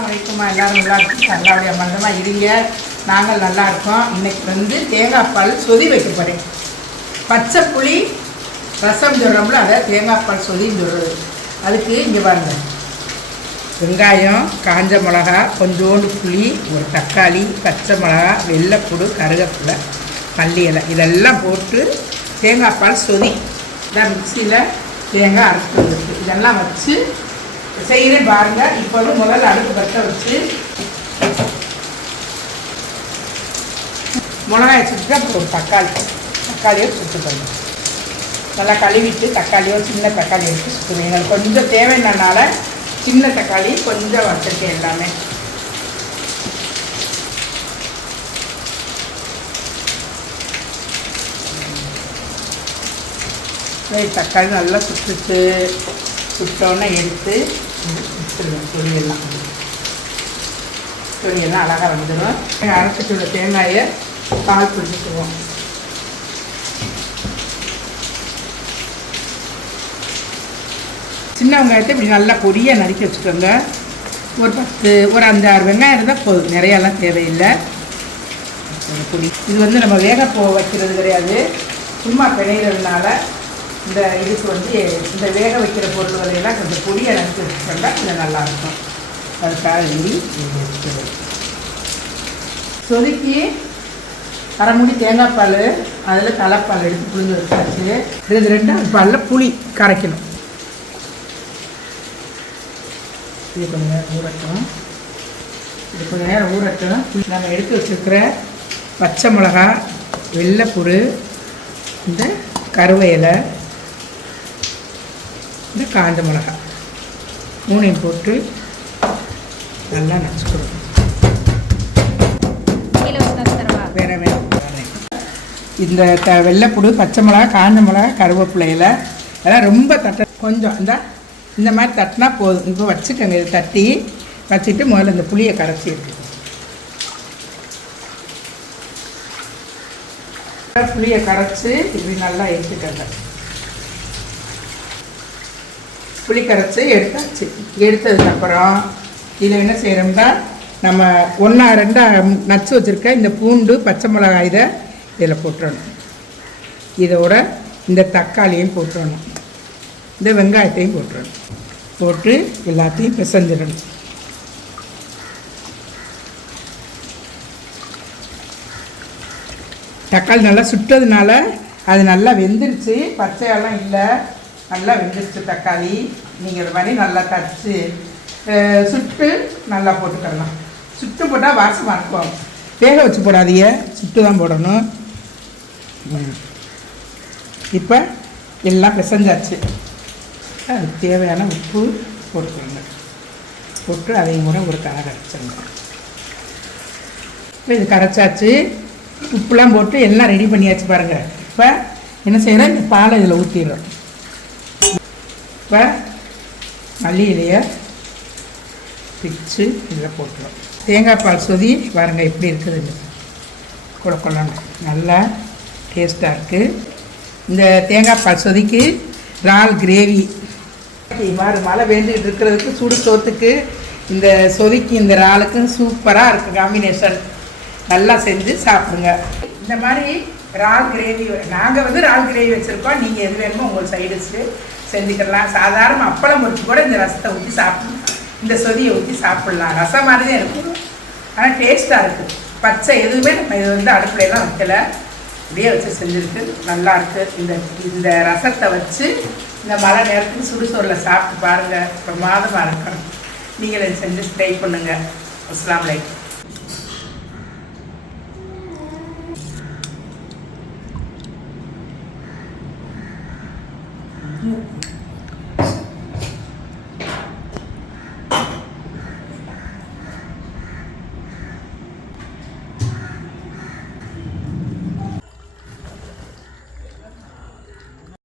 அஸ்ஸலாமு அலைக்கும். எல்லோரும் நல்லா இருக்கும், அல்லாவுடைய மந்தமாக இருங்க. நாங்கள் நல்லா இருக்கோம். இன்றைக்கி தேங்காய் பால் சொதி வைக்க போகிறேன். பச்சை புளி ரசம் சொல்கிறோம்ல, அதை தேங்காய் பால் சொதின்னு சொல்கிறது. அதுக்கு இங்கே பாருங்கள், வெங்காயம், காஞ்ச மிளகா, கொஞ்சோண்டு புளி, ஒரு தக்காளி, பச்சை மிளகா, வெள்ளைப்பூடு, கருவேப்பிலை, மல்லி இலை இதெல்லாம் போட்டு தேங்காய் பால் சொதி இதான் மிக்சியில் தேங்காய் அரைச்சி வந்துருக்கு. இதெல்லாம் வச்சு செய்கிறேன் பாருங்கள். இப்போ முதல்ல அடுப்பு பற்ற வச்சு மிளகாய் வச்சுட்டு அப்புறம் ஒரு தக்காளியோ சுட்டு பண்ணுவோம். நல்லா கழுவிட்டு தக்காளியோ சின்ன தக்காளி எடுத்து சுற்றுவேன். எங்களுக்கு கொஞ்சம் தேவைன்னால சின்ன தக்காளி கொஞ்சம் வச்சுருக்கேன் எல்லாமே. தக்காளி நல்லா சுட்டோன்னே எடுத்து வச்சுருவேன். பொரியெல்லாம் அழகாக வந்துடும். அரைச்சிட்டு உள்ள தேங்காயை பால் பிடிச்சிக்குவோம். சின்ன வெங்காயத்தை இப்படி நல்லா பொடியாக நறுக்கி வச்சுக்கோங்க. ஒரு 5-6 வெங்காயம் இருந்தால் போதும், நிறையாலாம் தேவையில்லை. பொடி இது நம்ம வேக வைக்கிறது கிடையாது, சும்மா பிணைகிறதுனால இந்த இதுக்கு இந்த வேக வைக்கிற பொருள்களையெல்லாம் கொஞ்சம் பொடியை நறுக்கி வச்சுக்கோங்க, கொஞ்சம் நல்லாயிருக்கும். அதுக்காக சொதுக்கி அரை மூடி தேங்காய் பால், அதில் தலைப்பால் எடுத்து புளிஞ்சு வச்சாச்சு. 2 பாலில் புளி கரைக்கணும். இது கொஞ்சம் நேரம் ஊறட்டும். நம்ம எடுத்து வச்சுருக்கிற பச்சை மிளகா, வெள்ளைப்பூடு, இந்த கருவேப்பிலை, இந்த காஞ்ச மிளகா 3 போட்டு நல்லா நச்சுக்கணும். வேறு இந்த வெள்ளைப்பூடு, பச்சை மிளகா, காஞ்ச மிளகா, கருவேப்பிலையில் அதெல்லாம் ரொம்ப கொஞ்சம் இந்த மாதிரி தட்டினா போதும். இப்போ வச்சுக்கோங்க. இதை தட்டி வச்சுட்டு முதல்ல இந்த புளியை கரைச்சி எடுத்துக்கோங்க. புளியை கரைச்சி இப்படி நல்லா எடுத்துக்கோங்க. புளி கரைச்சி எடுத்தாச்சு. எடுத்ததுக்கப்புறம் இதில் என்ன செய்கிறோம்னா, நம்ம 1-2 நச்சு வச்சுருக்க இந்த பூண்டு, பச்சை மிளகாய் இதில் போட்டுறணும். இதோட இந்த தக்காளியும் போட்டுறணும், இந்த வெங்காயத்தையும் போட்டுறணும். போட்டு எல்லாத்தையும் பிசைஞ்சிடணும். தக்காளி நல்லா சுட்டதுனால அது நல்லா வெந்துருச்சு, பச்சையெல்லாம் இல்லை, நல்லா வெந்துருச்சு தக்காளி. நீங்கள் இது மாதிரி நல்லா தச்சு சுட்டு நல்லா போட்டுக்கலாம். சுட்டு போட்டால் வாசமாக இருக்கும். வேக வச்சு போடாதீங்க, சுட்டு தான் போடணும். இப்போ எல்லாம் பிசைஞ்சாச்சு. அதுக்கு தேவையான உப்பு போட்டுக்கோங்க. போட்டு அதையும் கூட ஒரு கரை கரைச்சிருங்க. இப்போ இது கரைச்சாச்சு, உப்புலாம் போட்டு எல்லாம் ரெடி பண்ணியாச்சு பாருங்கள். இப்போ என்ன செய்கிறோம், இந்த பாலை இதில் ஊற்றிடுறோம். இப்போ மல்லி இலையை பிச்சு இதில் போட்டுரும். தேங்காய் பால் சொதி பாருங்கள் எப்படி இருக்குதுன்னு. கொள்ளணும், நல்லா டேஸ்ட்டாக இருக்குது. இந்த தேங்காய் பால் சொதிக்கு இறால் கிரேவி மழை வேண்டிகிட்டு இருக்கிறதுக்கு சுடு சோத்துக்கு இந்த சொதிக்கு இந்த இறாலுக்கும் சூப்பராக இருக்குது காம்பினேஷன். நல்லா செஞ்சு சாப்பிடுங்க. இந்த மாதிரி இறால் கிரேவி நாங்கள் இறால் கிரேவி வச்சுருக்கோம். நீங்கள் எது வேணுமோ உங்கள் சைடிச்சு செஞ்சுக்கலாம். சாதாரண அப்பளம் வச்சு கூட இந்த ரசத்தை ஊற்றி சாப்பிடலாம், இந்த சொதியை ஊற்றி சாப்பிட்லாம். ரசம் மாதிரி தான் இருக்கும், ஆனால் டேஸ்ட்டாக இருக்குது. பச்சை எதுவுமே நம்ம இது அடுப்புலையெல்லாம் வைக்கலை, இப்படியே வச்சு செஞ்சுருக்கு, நல்லாயிருக்கு. இந்த ரசத்தை வச்சு இந்த மழை நேரத்துக்கு சுடுசோரில் சாப்பிட்டு பாருங்கள், பிரமாதமாக இருக்கும். நீங்கள் இதை செஞ்சு ட்ரை பண்ணுங்கள். அஸ்ஸலாமு அலைக்கும்.